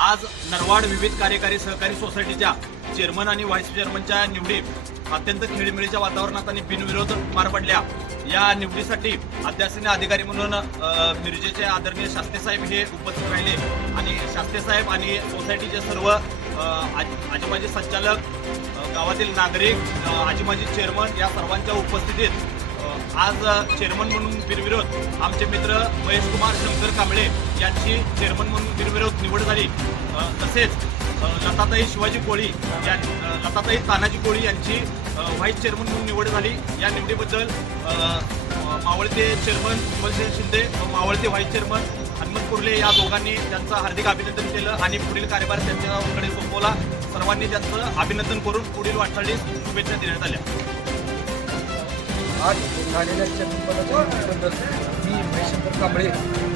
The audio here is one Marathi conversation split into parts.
आज नरवाड विविध कार्यकारी सहकारी सोसायटीच्या चेअरमन आणि व्हाईस चेअरमनच्या निवडी अत्यंत खेळीमेळीच्या वातावरणात आणि बिनविरोध पार पडल्या. या निवडीसाठी अध्यासनीय अधिकारी म्हणून मिरजेचे आदरणीय शास्त्री साहेब हे उपस्थित राहिले. आणि शास्त्री साहेब आणि सोसायटीचे सर्व आज- आजीमाजी संचालक गावातील नागरिक आजीमाजी चेअरमन या सर्वांच्या उपस्थितीत आज चेअरमन म्हणून बिनविरोध आमचे मित्र महेश कुमार शंकर कांबळे यांची चेअरमन म्हणून बिनविरोध निवड झाली. तसेच लताताई शिवाजी कोळी या लताताई तानाजी कोळी यांची व्हाईस चेअरमन म्हणून निवड झाली. या निवडीबद्दल मावळते चेअरमन विमलसिंह शिंदे मावळते व्हाईस चेअरमन हनुमंत कुर्ले या दोघांनी त्यांचं हार्दिक अभिनंदन केलं आणि पुढील कार्यभार त्यांच्याकडे सोपवला. सर्वांनी त्यांचं अभिनंदन करून पुढील वाटचालीस शुभेच्छा देण्यात आल्या. आज झालेल्या चंद्रपदाच्या निवडीबद्दल मी महेशंकर कांबळे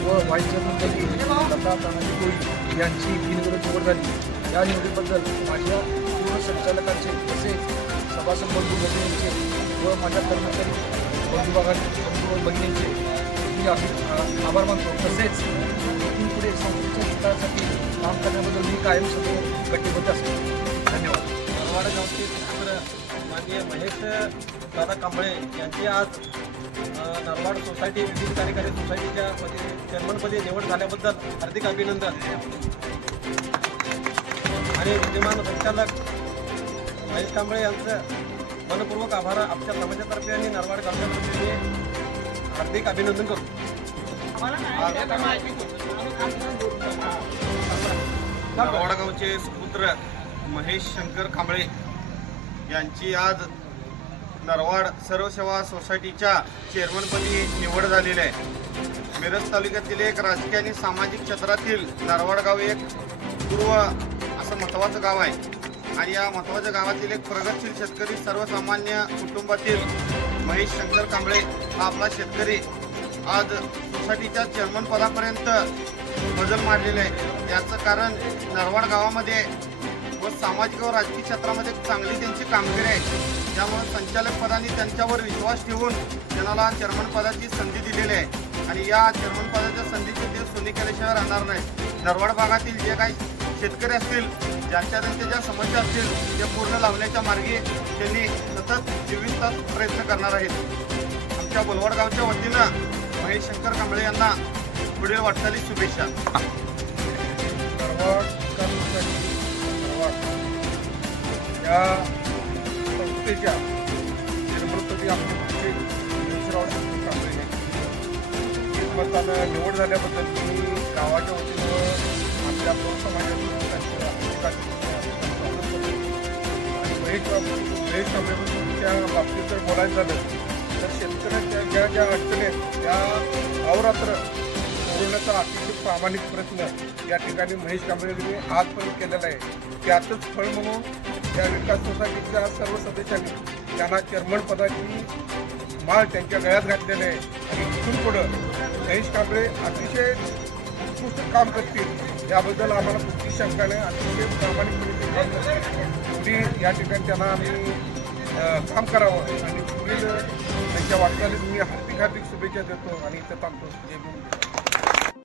व व्हाईस चेअरमनपैकी लता तानाजी कोळी यांची बिनविरोध निवड झाली या निवडीबद्दल माझ्या पूर्ण संचालकांचे तसेच सभासद बंधू भगिनींचे व माझ्या कर्मचारी बंधू भागाचे बंधू व भगिनींचे मी आभार मानतो. तसेच पुढे संस्थेच्या विकासासाठी काम करण्याबद्दल मी कायम सगळे कटिबद्ध असतो. नरवाड गावचे मित्र माननीय महेश दादा कांबळे यांची आज नरवाड सोसायटी विविध कार्यकारी सोसायटीच्या मध्ये चेअरमनपदी निवड झाल्याबद्दल हार्दिक अभिनंदन. आणि विद्यमान संचालक महेश कांबळे यांचं मनपूर्वक आभार आमच्या समाजातर्फे आणि नरवाड गावच्यातर्फे मी हार्दिक अभिनंदन करतो. नरवाडगावचे सुपुत्र महेश शंकर कांबळे यांची आज नरवाड सर्वसेवा सोसायटीच्या चेअरमनपदी निवड झालेली आहे. मिरज तालुक्यातील एक राजकीय आणि सामाजिक क्षेत्रातील नरवाड गाव एक पूर्व असं महत्त्वाचं गाव आहे. आणि या महत्त्वाच्या गावातील एक प्रगतशील शेतकरी सर्वसामान्य कुटुंबातील महेश शंकर कांबळे हा आपला शेतकरी आज सोसायटीच्या चेअरमन पदापर्यंत बदल मारलेले आहे. याचं कारण नरवाड गावामध्ये व सामाजिक व राजकीय क्षेत्रामध्ये चांगली त्यांची कामगिरी आहे. त्यामुळे संचालक पदाने त्यांच्यावर विश्वास ठेवून त्यांना चेअरमन पदाची संधी दिलेली आहे. आणि या चेअरमन पदाच्या संधीचे ते सोनी केल्याशिवाय राहणार नाही नरवाड भागातील जे काही शेतकरी असतील ज्यांच्या त्यांच्या ज्या समस्या असतील त्या पूर्ण लावण्याच्या मार्गे त्यांनी सतत चोवीस तास प्रयत्न करणार आहेत. आमच्या बोलवाड गावच्या वतीनं महेश शंकर कांबळे यांना पुढील वाटचाली शुभेच्छा. या संस्थेच्या निर्मृत्ती आमचे दुसरा विश्राव कांबळे निवड झाल्याबद्दल मी गावाच्या वतीनं आपल्या दोन समाजातून महेश महेश त्या बाबतीत जर बोलायचं झालं तर शेतकऱ्यांच्या ज्या ज्या अडचणी आहेत त्या अहोरात्र सोडवण्याचा अतिशय प्रामाणिक प्रयत्न या ठिकाणी महेश कांबळेंनी आजपर्यंत केलेला आहे. त्यातच फळ म्हणून या विकास सोसायटीच्या सर्व सदस्यांनी त्यांना चेअरमन पदाची माळ त्यांच्या गळ्यात घातलेले आहे. आणि इथून पुढं महेश कांबळे अतिशय उत्कृष्ट काम करतील याबद्दल आम्हाला कुठली शंका नाही अतिशय प्रामाणिकपणे ते काम करतील. या ठिकाणी त्यांना आम्ही काम करावं आणि पुढील त्यांच्या वाटचालीत मी हार्दिक हार्दिक शुभेच्छा देतो आणि इथं थांबतो. जय भीम जय